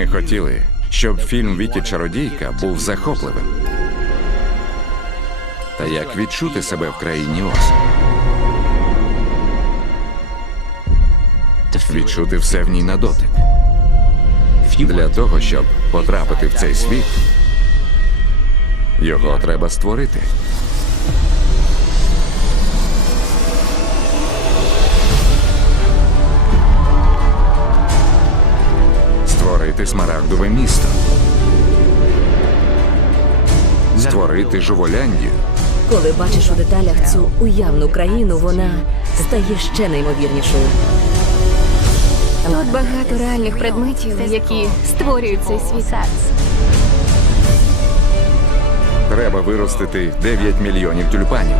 Ми хотіли, щоб фільм Віті Чародійка був захопливим. Та як відчути себе в країні Оз? Відчути все в ній на дотик. Для того, щоб потрапити в цей світ, його треба створити. створити смарагдове місто, створити Жуволяндію. Коли бачиш у деталях цю уявну країну, вона стає ще неймовірнішою. Тут багато реальних предметів, які створюють цей світ. Треба виростити 9 мільйонів тюльпанів.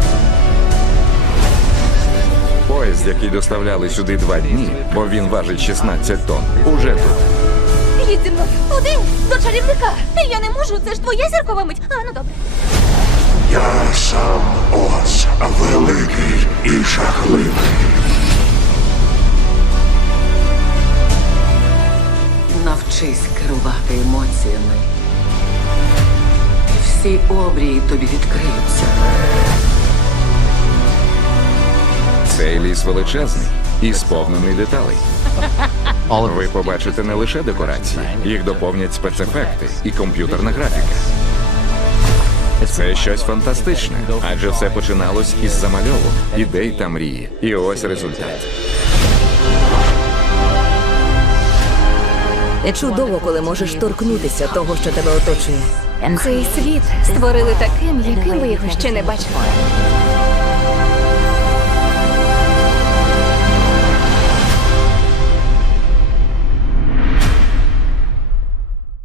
Поїзд, який доставляли сюди два дні, бо він важить 16 тонн, уже тут. Ходіть зі мною. Куди? До чарівника. Я не можу, це ж твоє зіркова мить. А, ну добре. Я сам ос, великий і жахливий. Навчись керувати емоціями. Всі обрії тобі відкриються. Цей ліс величезний і сповнений деталей. Ви побачите не лише декорації, їх доповнять спецефекти і комп'ютерна графіка. Це щось фантастичне, адже все починалось із замальову. ідей та мрії. І ось результат. Чудово, коли можеш торкнутися того, що тебе оточує. Цей світ створили таким, яким ви його ще не бачили.